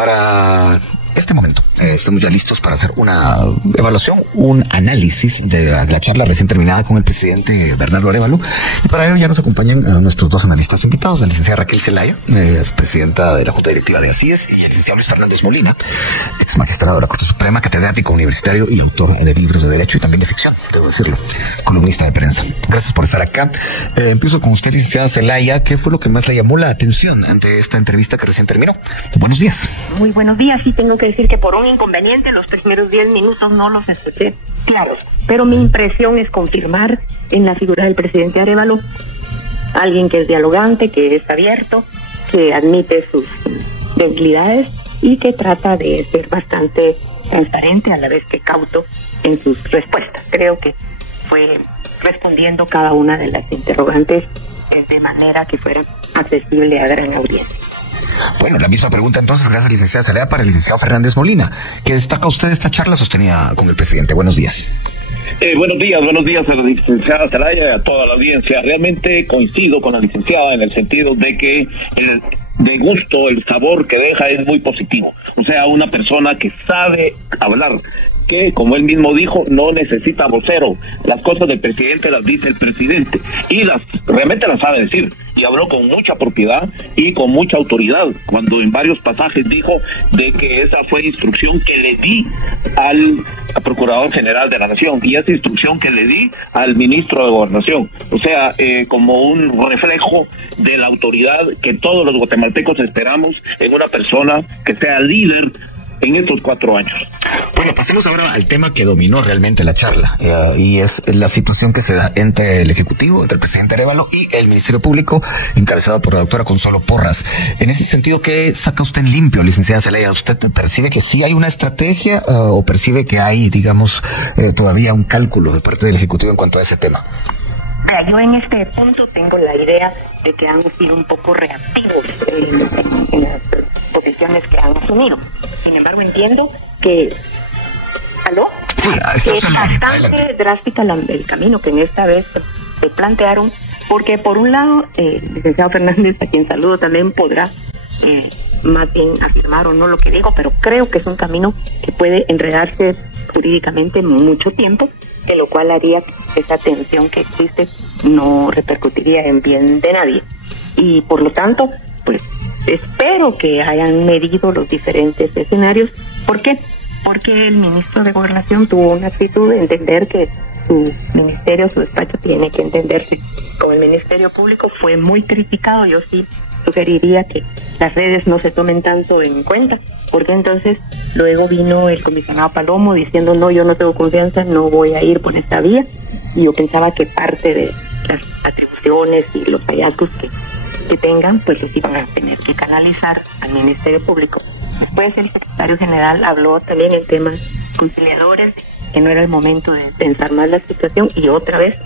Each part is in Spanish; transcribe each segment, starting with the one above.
para este momento. Estamos ya listos para hacer una evaluación, un análisis de la charla recién terminada con el presidente Bernardo Arévalo. Y para ello ya nos acompañan nuestros dos analistas invitados, la licenciada Raquel Zelaya, es presidenta de la Junta Directiva de ACIES, y el licenciado Luis Fernández Molina, ex magistrado de la Corte Suprema, catedrático universitario y autor de libros de derecho y también de ficción, debo decirlo, columnista de prensa. Gracias por estar acá. Empiezo con usted, licenciada Zelaya. ¿Qué fue lo que más le llamó la atención ante esta entrevista que recién terminó? Buenos días. Muy buenos días. Sí, tengo que decir que por un inconveniente los primeros 10 minutos no los escuché claros, pero mi impresión es confirmar en la figura del presidente Arévalo alguien que es dialogante, que es abierto, que admite sus debilidades y que trata de ser bastante transparente a la vez que cauto en sus respuestas. Creo que fue respondiendo cada una de las interrogantes de manera que fuera accesible a gran audiencia. Bueno, la misma pregunta entonces, gracias licenciada Zelaya, para el licenciado Fernández Molina. ¿Qué destaca usted de esta charla sostenida con el presidente? Buenos días. Buenos días a la licenciada Zelaya y a toda la audiencia. Realmente coincido con la licenciada en el sentido de que de gusto, el sabor que deja es muy positivo. O sea, una persona que sabe hablar, que, como él mismo dijo, no necesita vocero. Las cosas del presidente las dice el presidente y realmente las sabe decir, y habló con mucha propiedad y con mucha autoridad, cuando en varios pasajes dijo de que esa fue instrucción que le di al Procurador General de la Nación y esa instrucción que le di al Ministro de Gobernación. O sea, como un reflejo de la autoridad que todos los guatemaltecos esperamos en una persona que sea líder en estos 4 años. Bueno, pasemos ahora al tema que dominó realmente la charla, y es la situación que se da entre el Ejecutivo, entre el presidente Arévalo y el Ministerio Público, encabezado por la doctora Consuelo Porras. En ese sentido, ¿qué saca usted en limpio, licenciada Zelaya? ¿Usted percibe que sí hay una estrategia o percibe que hay, digamos, todavía un cálculo de parte del Ejecutivo en cuanto a ese tema? Yo en este punto tengo la idea de que han sido un poco reactivos en las posiciones que han asumido. Sin embargo, entiendo que... ¿Aló? Sí, es bastante drástica el camino que en esta vez se plantearon, porque por un lado, el licenciado Fernández, a quien saludo, también podrá más bien afirmar o no lo que digo, pero creo que es un camino que puede enredarse jurídicamente mucho tiempo, de lo cual haría que esa tensión que existe no repercutiría en bien de nadie. Y por lo tanto, pues espero que hayan medido los diferentes escenarios. ¿Por qué? Porque el ministro de Gobernación tuvo una actitud de entender que su ministerio, su despacho, tiene que entenderse con el Ministerio Público. Fue muy criticado. Yo sí sugeriría que las redes no se tomen tanto en cuenta, porque entonces luego vino el comisionado Palomo diciendo: no, yo no tengo confianza, no voy a ir por esta vía. Y yo pensaba que parte de las atribuciones y los hallazgos que tengan, pues los iban a tener que canalizar al Ministerio Público. Después el secretario general habló también en temas conciliadores, que no era el momento de pensar más la situación, y otra vez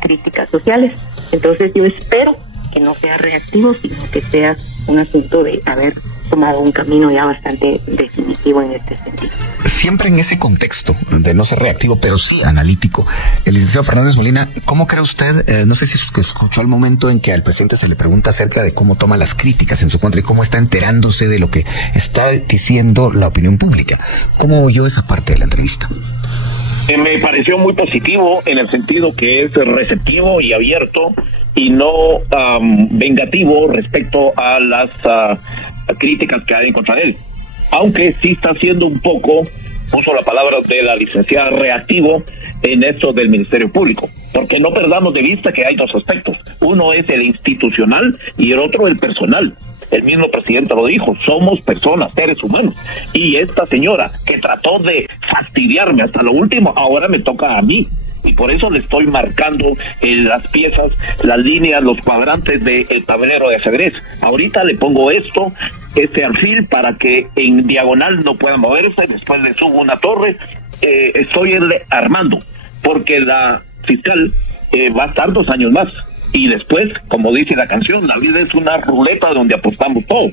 críticas sociales. Entonces yo espero que no sea reactivo, sino que sea un asunto de haber tomado un camino ya bastante definitivo en este sentido. Siempre en ese contexto de no ser reactivo, pero sí analítico. El licenciado Fernández Molina, ¿cómo cree usted? No sé si escuchó el momento en que al presidente se le pregunta acerca de cómo toma las críticas en su contra y cómo está enterándose de lo que está diciendo la opinión pública. ¿Cómo oyó esa parte de la entrevista? Me pareció muy positivo en el sentido que es receptivo y abierto y no vengativo respecto a las críticas que hay en contra de él, aunque sí está siendo un poco, puso la palabra de la licenciada, reactivo en esto del Ministerio Público, porque no perdamos de vista que hay dos aspectos: uno es el institucional y el otro el personal. El mismo presidente lo dijo: somos personas, seres humanos, y esta señora que trató de fastidiarme hasta lo último, ahora me toca a mí. Y por eso le estoy marcando las piezas, las líneas, los cuadrantes del tablero de ajedrez. Ahorita le pongo este alfil para que en diagonal no pueda moverse, después le subo una torre. Estoy armando, porque la fiscal va a estar 2 años más. Y después, como dice la canción, la vida es una ruleta donde apostamos todo.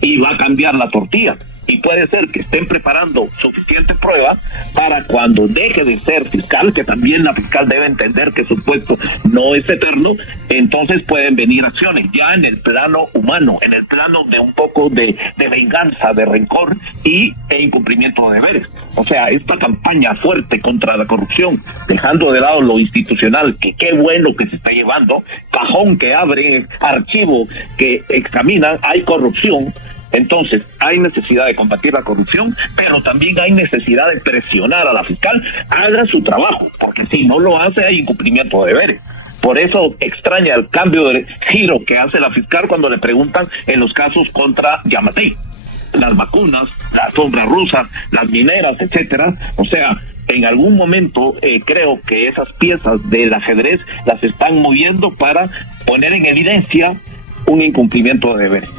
Y va a cambiar la tortilla. y puede ser que estén preparando suficiente prueba para cuando deje de ser fiscal, que también la fiscal debe entender que su puesto no es eterno, entonces pueden venir acciones ya en el plano humano, en el plano de un poco de venganza, de rencor e incumplimiento de deberes. O sea, esta campaña fuerte contra la corrupción, dejando de lado lo institucional, que qué bueno que se está llevando, cajón que abre, archivo que examinan, hay corrupción. Entonces, hay necesidad de combatir la corrupción, pero también hay necesidad de presionar a la fiscal, haga su trabajo, porque si no lo hace hay incumplimiento de deberes. Por eso extraña el cambio de giro que hace la fiscal cuando le preguntan en los casos contra Yamatei, las vacunas, las sombras rusas, las mineras, etcétera. O sea, en algún momento creo que esas piezas del ajedrez las están moviendo para poner en evidencia un incumplimiento de deberes.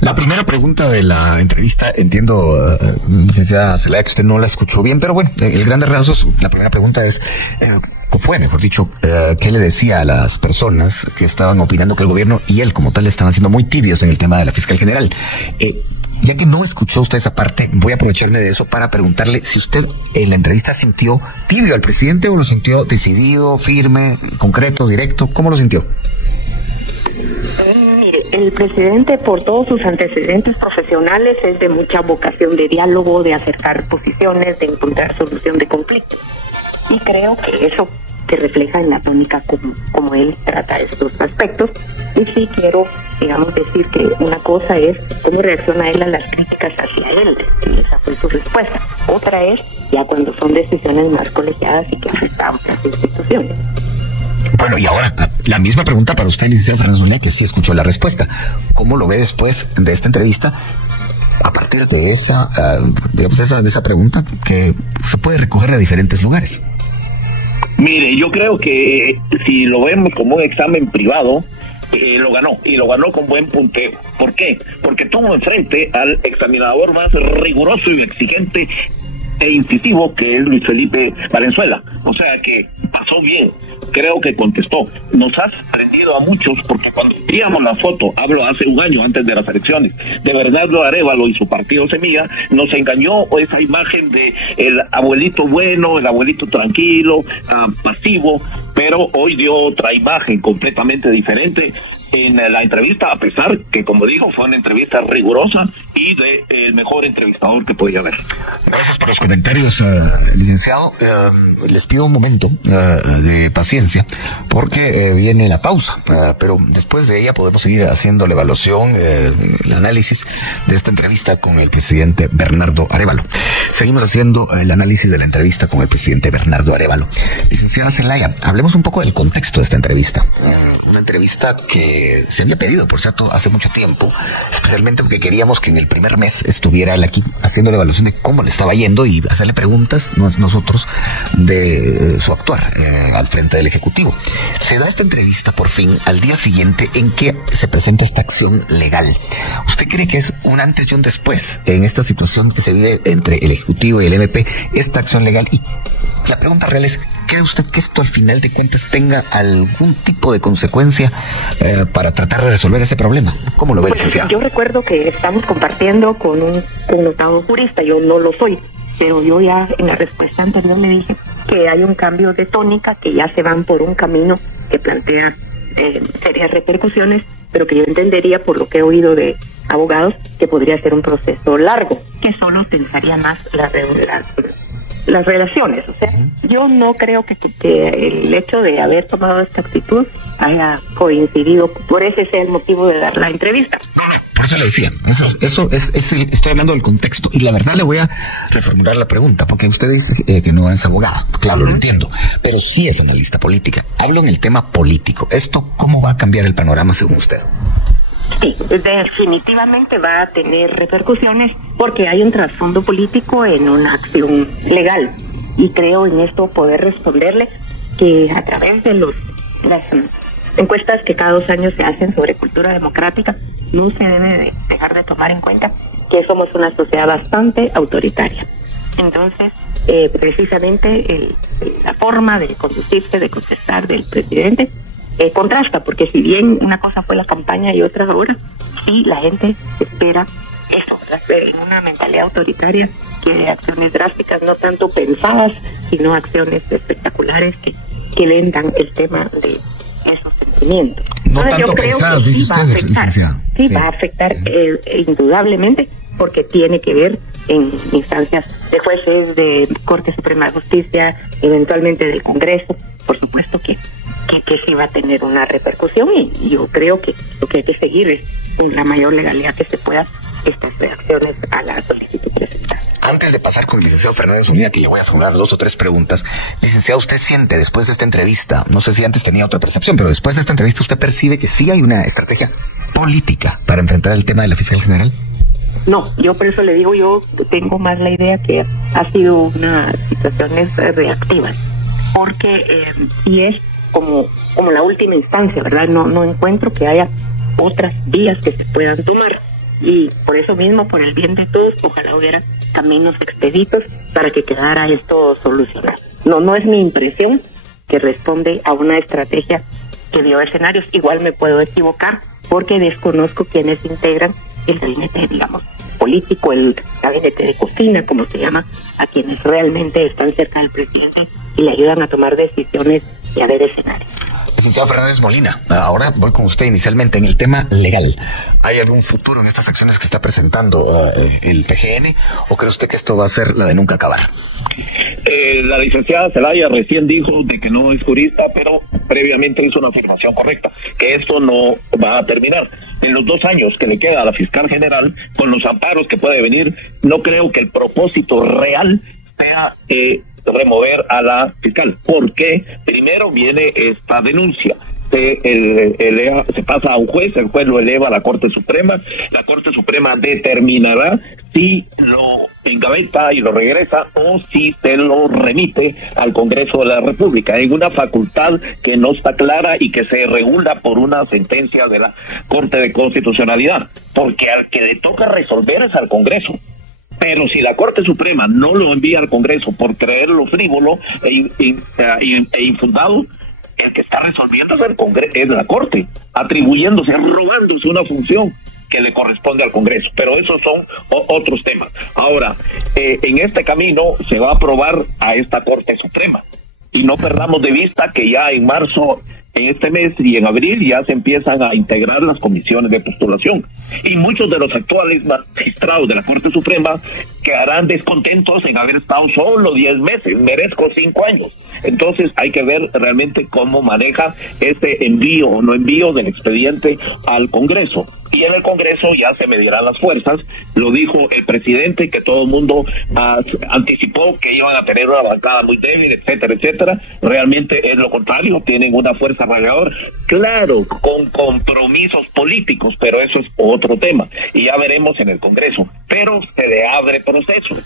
La primera pregunta de la entrevista, entiendo, licenciada Zelaya, que usted no la escuchó bien, pero bueno, el grandes rasgos, la primera pregunta es, ¿qué le decía a las personas que estaban opinando que el gobierno y él como tal estaban siendo muy tibios en el tema de la fiscal general? Ya que no escuchó usted esa parte, voy a aprovecharme de eso para preguntarle si usted en la entrevista sintió tibio al presidente o lo sintió decidido, firme, concreto, directo. ¿Cómo lo sintió? El presidente, por todos sus antecedentes profesionales, es de mucha vocación de diálogo, de acercar posiciones, de encontrar solución de conflictos. Y creo que eso se refleja en la tónica como él trata estos aspectos. Y sí quiero, digamos, decir que una cosa es cómo reacciona él a las críticas hacia él, y esa fue su respuesta. Otra es ya cuando son decisiones más colegiadas y que afectan a otras instituciones. Bueno, y ahora, la misma pregunta para usted, licenciada Fernández Molina, que sí escuchó la respuesta. ¿Cómo lo ve después de esta entrevista? A partir de esa, de esa pregunta que se puede recoger de diferentes lugares. Mire, yo creo que si lo vemos como un examen privado, lo ganó, y lo ganó con buen punteo. ¿Por qué? Porque tuvo enfrente al examinador más riguroso y exigente e incisivo, que es Luis Felipe Valenzuela. O sea que pasó bien, creo que contestó. Nos ha sorprendido a muchos, porque cuando veíamos la foto, hablo hace un año antes de las elecciones, de Bernardo Arévalo y su partido Semilla, nos engañó esa imagen de el abuelito bueno, el abuelito tranquilo, pasivo, pero hoy dio otra imagen completamente diferente en la entrevista, a pesar que, como dijo, fue una entrevista rigurosa y de el mejor entrevistador que podía haber. Gracias por los comentarios, licenciado. Les pido un momento de paciencia, porque viene la pausa, pero después de ella podemos seguir haciendo la evaluación, el análisis de esta entrevista con el presidente Bernardo Arévalo. Seguimos haciendo el análisis de la entrevista con el presidente Bernardo Arévalo. Licenciada Zelaya, hablemos un poco del contexto de esta entrevista. Una entrevista que se había pedido, por cierto, hace mucho tiempo, especialmente porque queríamos que en el primer mes estuviera él aquí haciendo la evaluación de cómo le estaba yendo y hacerle preguntas nosotros de su actuar al frente del Ejecutivo. Se da esta entrevista por fin al día siguiente en que se presenta esta acción legal. ¿Usted cree que es un antes y un después en esta situación que se vive entre el Ejecutivo y el MP, esta acción legal? Y la pregunta real es, ¿cree usted que esto al final de cuentas tenga algún tipo de consecuencia para tratar de resolver ese problema? ¿Cómo lo ve, licenciado? Yo recuerdo que estamos compartiendo con un connotado jurista, yo no lo soy, pero yo ya en la respuesta anterior le dije que hay un cambio de tónica, que ya se van por un camino que plantea serias repercusiones, pero que yo entendería, por lo que he oído de abogados, que podría ser un proceso largo, que solo pensaría más las relaciones. O sea, yo no creo que el hecho de haber tomado esta actitud haya coincidido, por ese sea el motivo de dar la entrevista. No, por eso le decía, estoy hablando del contexto, y la verdad le voy a reformular la pregunta, porque usted dice que no es abogado, claro, lo entiendo, pero sí es analista política. Hablo en el tema político. ¿Esto cómo va a cambiar el panorama según usted? Sí, definitivamente va a tener repercusiones, porque hay un trasfondo político en una acción legal, y creo en esto poder responderle que a través de las encuestas que cada 2 años se hacen sobre cultura democrática, no se debe dejar de tomar en cuenta que somos una sociedad bastante autoritaria. Entonces, precisamente la forma de conducirse, de contestar del presidente contrasta, porque si bien una cosa fue la campaña y otra ahora, sí la gente espera eso, en una mentalidad autoritaria, que acciones drásticas no tanto pensadas, sino acciones espectaculares que vendan el tema de esos sentimientos. No tanto pensadas, dice usted, licenciada. Sí, va a afectar indudablemente, porque tiene que ver en instancias de jueces, de Corte Suprema de Justicia, eventualmente del Congreso. Por supuesto que sí va a tener una repercusión, y yo creo que lo que hay que seguir es con la mayor legalidad que se pueda estas reacciones a la solicitud presentada. Antes de pasar con el licenciado Fernández Zúñiga, que yo voy a formular 2 o 3 preguntas, licenciado, ¿usted siente después de esta entrevista, no sé si antes tenía otra percepción, pero después de esta entrevista usted percibe que sí hay una estrategia política para enfrentar el tema de la fiscal general? No, yo por eso le digo, yo tengo más la idea que ha sido una situaciones reactivas, porque y es como la última instancia, ¿verdad? No encuentro que haya otras vías que se puedan tomar, y por eso mismo, por el bien de todos, ojalá hubiera caminos expeditos para que quedara esto solucionado. No es mi impresión que responde a una estrategia que vio escenarios. Igual me puedo equivocar porque desconozco quienes integran el gabinete, digamos, político, el gabinete de cocina, como se llama, a quienes realmente están cerca del presidente y le ayudan a tomar decisiones y a ver escenarios. Licenciado Fernández Molina, ahora voy con usted inicialmente en el tema legal. ¿Hay algún futuro en estas acciones que está presentando el PGN, o cree usted que esto va a ser la de nunca acabar? La licenciada Zelaya recién dijo de que no es jurista, pero previamente hizo una afirmación correcta, que esto no va a terminar. En los 2 años que le queda a la fiscal general, con los amparos que puede venir, no creo que el propósito real sea remover a la fiscal, porque primero viene esta denuncia, se pasa a un juez, el juez lo eleva a la Corte Suprema, la Corte Suprema determinará si lo engaveta y lo regresa o si se lo remite al Congreso de la República, en una facultad que no está clara y que se regula por una sentencia de la Corte de Constitucionalidad, porque al que le toca resolver es al Congreso. Pero si la Corte Suprema no lo envía al Congreso por creerlo frívolo e infundado, el que está resolviendo es el Congreso, es la Corte, atribuyéndose, robándose una función que le corresponde al Congreso. Pero esos son otros temas. Ahora, en este camino se va a aprobar a esta Corte Suprema. Y no perdamos de vista que ya en marzo, en este mes y en abril, ya se empiezan a integrar las comisiones de postulación. Y muchos de los actuales magistrados de la Corte Suprema quedarán descontentos en haber estado solo 10 meses. Merezco 5 años. Entonces hay que ver realmente cómo maneja este envío o no envío del expediente al Congreso. Y en el Congreso ya se medirán las fuerzas. Lo dijo el presidente, que todo el mundo anticipó que iban a tener una bancada muy débil, etcétera, etcétera. Realmente es lo contrario, tienen una fuerza ralladora, claro, con compromisos políticos, pero eso es otro tema. Y ya veremos en el Congreso. Pero se le abre proceso.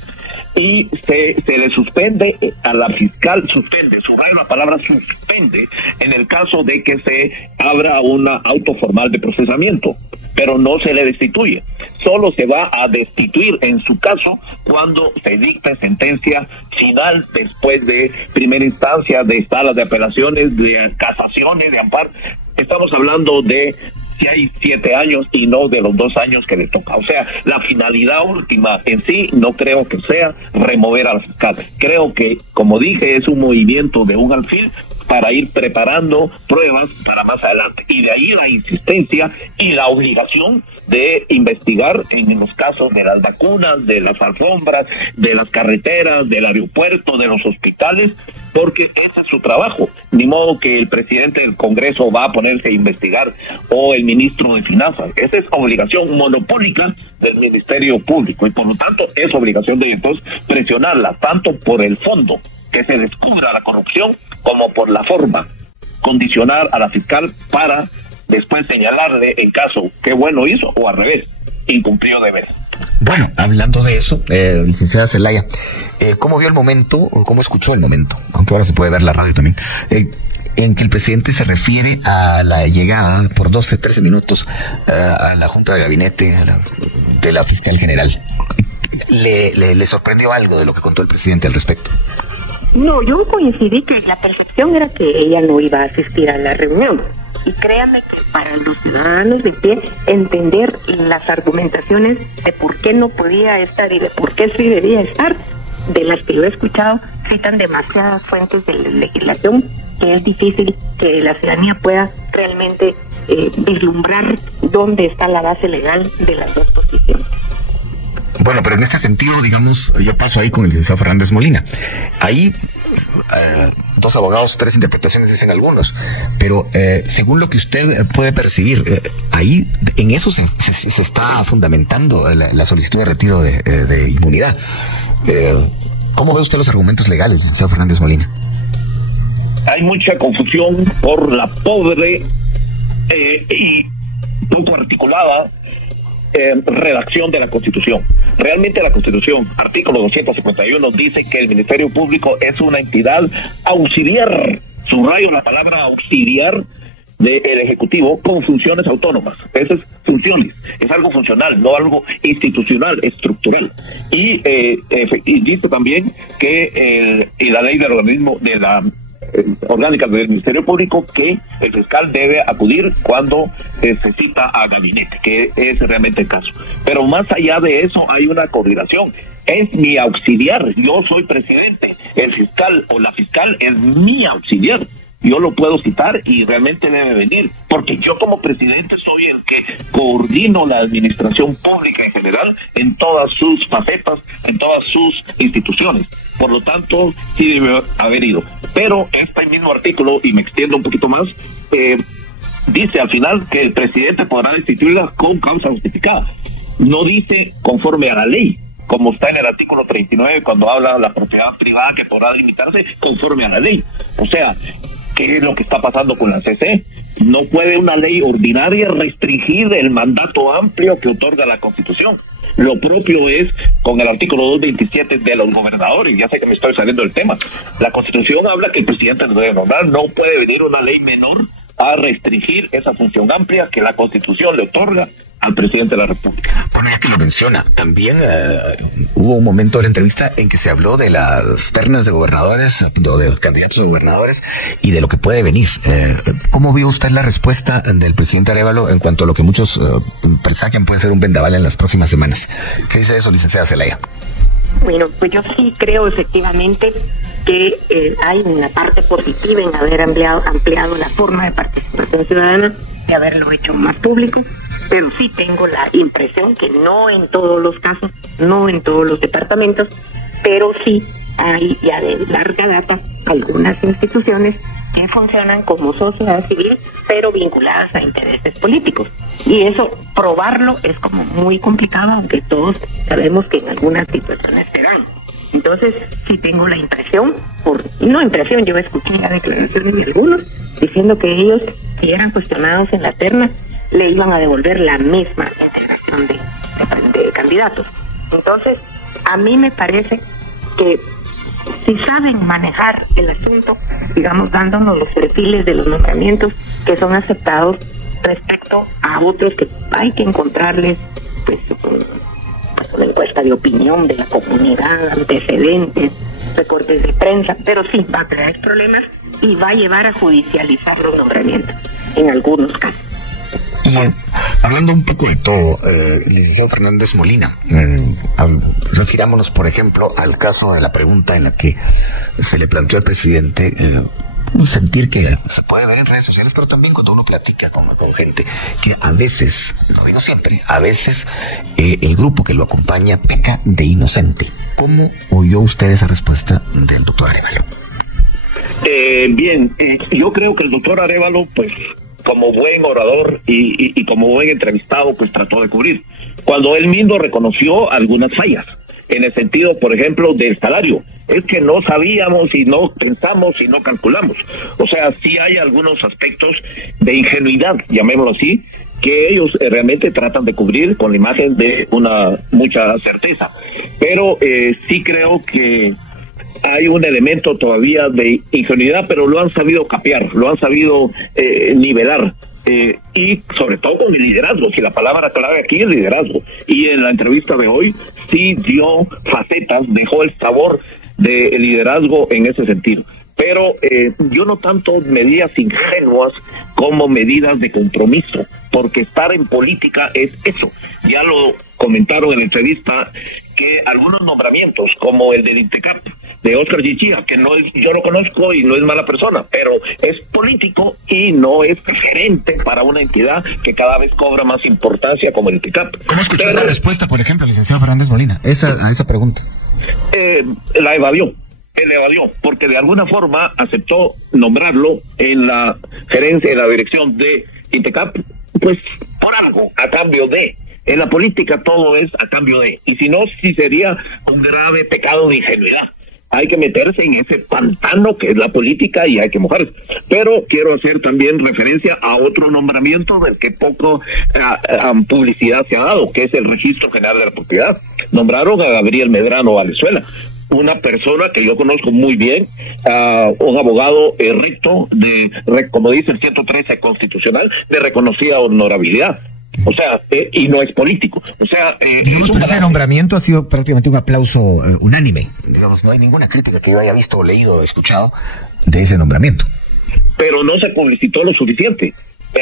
Y se le suspende a la fiscal, subraya la palabra suspende, en el caso de que se abra una auto formal de procesamiento, pero no se le destituye. Solo se va a destituir en su caso cuando se dicte sentencia final después de primera instancia, de salas de apelaciones, de casaciones, de amparo. Estamos hablando de si hay 7 años y no de los 2 años que le toca. O sea, la finalidad última en sí no creo que sea remover a la fiscal. Creo que, como dije, es un movimiento de un alfil para ir preparando pruebas para más adelante. Y de ahí la insistencia y la obligación de investigar en los casos de las vacunas, de las alfombras, de las carreteras, del aeropuerto, de los hospitales, porque ese es su trabajo. Ni modo que el presidente del Congreso va a ponerse a investigar, o el ministro de Finanzas. Esa es obligación monopólica del Ministerio Público, y por lo tanto es obligación de ellos presionarla, tanto por el fondo, que se descubra la corrupción, como por la forma, condicionar a la fiscal para después señalarle en caso que bueno hizo, o al revés, incumplió deberes. Bueno, hablando de eso, licenciada Zelaya, ¿cómo vio el momento, o cómo escuchó el momento, aunque ahora se puede ver la radio también, en que el presidente se refiere a la llegada por 12, 13 minutos a la Junta de Gabinete de la fiscal general? ¿Le sorprendió algo de lo que contó el presidente al respecto? No, yo coincidí que la percepción era que ella no iba a asistir a la reunión. y créanme que para los ciudadanos de pie entender las argumentaciones de por qué no podía estar y de por qué sí debía estar, de las que yo he escuchado, citan demasiadas fuentes de la legislación que es difícil que la ciudadanía pueda realmente vislumbrar dónde está la base legal de las dos posiciones. Bueno, pero en este sentido, digamos, yo paso ahí con el licenciado Fernández Molina. Ahí, dos abogados, tres interpretaciones dicen algunos, pero según lo que usted puede percibir, ahí en eso se está fundamentando la solicitud de retiro de inmunidad. ¿Cómo ve usted los argumentos legales, licenciado Fernández Molina? Hay mucha confusión por la pobre y poco articulada redacción de la Constitución. Realmente la Constitución, artículo 251, dice que el Ministerio Público es una entidad auxiliar, subrayo la palabra auxiliar, del Ejecutivo con funciones autónomas. Esas funciones, es algo funcional, no algo institucional, estructural. Y dice también que la ley del organismo de la orgánica del Ministerio Público, que el fiscal debe acudir cuando se cita a gabinete, que es realmente el caso. Pero más allá de eso hay una coordinación. Es mi auxiliar, yo soy presidente, el fiscal o la fiscal es mi auxiliar. Yo lo puedo citar y realmente debe venir, porque yo como presidente soy el que coordino la administración pública en general en todas sus facetas, en todas sus instituciones. Por lo tanto, sí debe haber ido. Pero este mismo artículo, y me extiendo un poquito más, dice al final que el presidente podrá destituirla con causa justificada. No dice conforme a la ley, como está en el artículo 39 cuando habla de la propiedad privada que podrá limitarse conforme a la ley. O sea, ¿qué es lo que está pasando con la CC? No puede una ley ordinaria restringir el mandato amplio que otorga la Constitución. Lo propio es con el artículo 227 de los gobernadores. Ya sé que me estoy saliendo del tema. La Constitución habla que el presidente lo debe nombrar. No puede venir una ley menor a restringir esa función amplia que la Constitución le otorga al presidente de la República. Bueno, ya que lo menciona, también hubo un momento de la entrevista en que se habló de las ternas de gobernadores, de los candidatos a gobernadores y de lo que puede venir. ¿Cómo vio usted la respuesta del presidente Arévalo en cuanto a lo que muchos presagian puede ser un vendaval en las próximas semanas? ¿Qué dice eso, licenciada Zelaya? Bueno, pues yo sí creo efectivamente que hay una parte positiva en haber ampliado la forma de participación ciudadana y haberlo hecho más público, pero sí tengo la impresión que no en todos los casos, no en todos los departamentos, pero sí hay ya de larga data algunas instituciones que funcionan como sociedad civil, pero vinculadas a intereses políticos. Y eso, probarlo es como muy complicado, aunque todos sabemos que en algunas situaciones se dan. Entonces, sí tengo la impresión, yo escuché la declaración de algunos diciendo que ellos, si eran cuestionados en la terna, le iban a devolver la misma integración de candidatos. Entonces, a mí me parece que si saben manejar el asunto, digamos, dándonos los perfiles de los nombramientos que son aceptados respecto a otros que hay que encontrarles, pues, una encuesta de opinión de la comunidad, antecedentes, recortes de prensa, pero sí va a traer problemas y va a llevar a judicializar los nombramientos en algunos casos. Y hablando un poco de todo, licenciado Fernández Molina, refirámonos, por ejemplo, al caso de la pregunta en la que se le planteó al presidente un sentir que se puede ver en redes sociales, pero también cuando uno platica con gente, que a veces, no digo siempre, a veces el grupo que lo acompaña peca de inocente. ¿Cómo oyó usted esa respuesta del doctor Arévalo? Bien, yo creo que el doctor Arévalo, pues, como buen orador y como buen entrevistado, pues trató de cubrir. Cuando él mismo reconoció algunas fallas, en el sentido, por ejemplo, del salario. Es que no sabíamos y no pensamos y no calculamos. O sea, sí hay algunos aspectos de ingenuidad, llamémoslo así, que ellos realmente tratan de cubrir con la imagen de mucha certeza. Pero sí creo que hay un elemento todavía de ingenuidad, pero lo han sabido capear, lo han sabido nivelar. Y sobre todo con el liderazgo, si la palabra clave aquí es liderazgo. Y en la entrevista de hoy sí dio facetas, dejó el sabor del liderazgo en ese sentido. pero yo no tanto medidas ingenuas como medidas de compromiso, porque estar en política es eso. Ya lo comentaron en la entrevista que algunos nombramientos, como el del INTECAP, de Oscar Gichía, que no es, yo lo conozco y no es mala persona, pero es político y no es gerente para una entidad que cada vez cobra más importancia como el INTECAP. ¿Cómo escuchó esa respuesta, por ejemplo, licenciado Fernández Molina, a esa pregunta? La evadió. Él evadió, porque de alguna forma aceptó nombrarlo en la gerencia, en la dirección de INTECAP, pues por algo, a cambio de. En la política todo es a cambio de, y si no, sí sería un grave pecado de ingenuidad. Hay que meterse en ese pantano que es la política y hay que mojarse. Pero quiero hacer también referencia a otro nombramiento del que poco publicidad se ha dado, que es el Registro General de la Propiedad. Nombraron a Gabriel Medrano Valenzuela, una persona que yo conozco muy bien, un abogado recto, como dice el 113 constitucional, de reconocida honorabilidad. O sea, y no es político. O sea, digamos, pero ese nombramiento ha sido prácticamente un aplauso unánime. Digamos, no hay ninguna crítica que yo haya visto, leído o escuchado de ese nombramiento. Pero no se publicitó lo suficiente.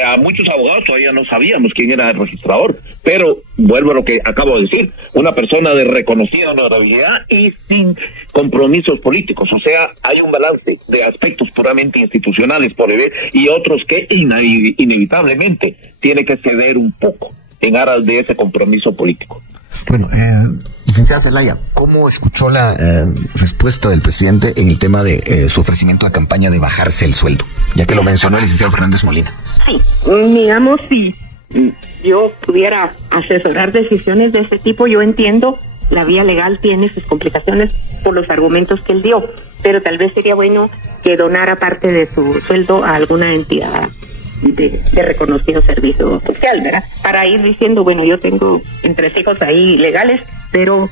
A muchos abogados todavía no sabíamos quién era el registrador, pero vuelvo a lo que acabo de decir, una persona de reconocida honorabilidad y sin compromisos políticos. O sea, hay un balance de aspectos puramente institucionales por ver y otros que inevitablemente tiene que ceder un poco en aras de ese compromiso político. Bueno, licenciada Zelaya, ¿cómo escuchó la respuesta del presidente en el tema de su ofrecimiento de campaña de bajarse el sueldo? Ya que lo mencionó el licenciado Fernández Molina. Sí, digamos, si yo pudiera asesorar decisiones de ese tipo, yo entiendo, la vía legal tiene sus complicaciones por los argumentos que él dio, pero tal vez sería bueno que donara parte de su sueldo a alguna entidad de reconocido servicio social, ¿verdad? Para ir diciendo, bueno, yo tengo 3 hijos ahí legales, pero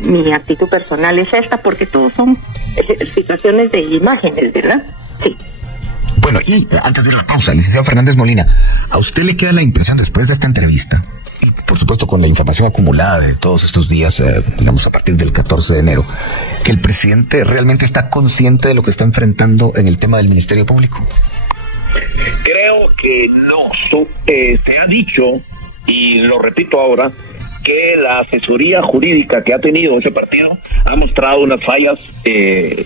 mi actitud personal es esta, porque todos son situaciones de imágenes, ¿verdad? Sí. Bueno, y antes de la pausa, licenciado Fernández Molina, ¿a usted le queda la impresión después de esta entrevista, y por supuesto con la información acumulada de todos estos días, digamos a partir del 14 de enero, que el presidente realmente está consciente de lo que está enfrentando en el tema del Ministerio Público? Creo que no. Se ha dicho, y lo repito ahora, que la asesoría jurídica que ha tenido ese partido ha mostrado unas fallas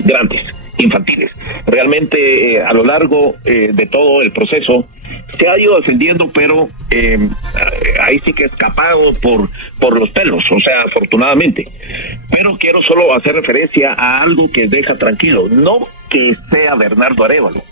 grandes, infantiles. Realmente a lo largo de todo el proceso se ha ido defendiendo, pero ahí sí que escapado por los pelos, o sea, afortunadamente. Pero quiero solo hacer referencia a algo que deja tranquilo, no que sea Bernardo Arévalo,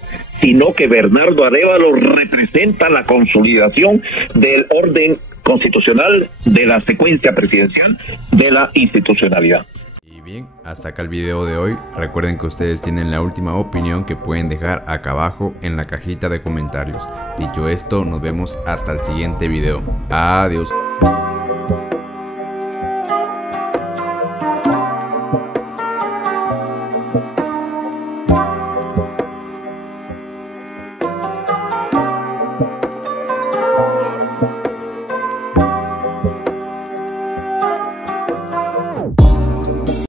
sino que Bernardo Arévalo representa la consolidación del orden constitucional, de la secuencia presidencial, de la institucionalidad. Y bien, hasta acá el video de hoy. Recuerden que ustedes tienen la última opinión que pueden dejar acá abajo en la cajita de comentarios. Dicho esto, nos vemos hasta el siguiente video. Adiós.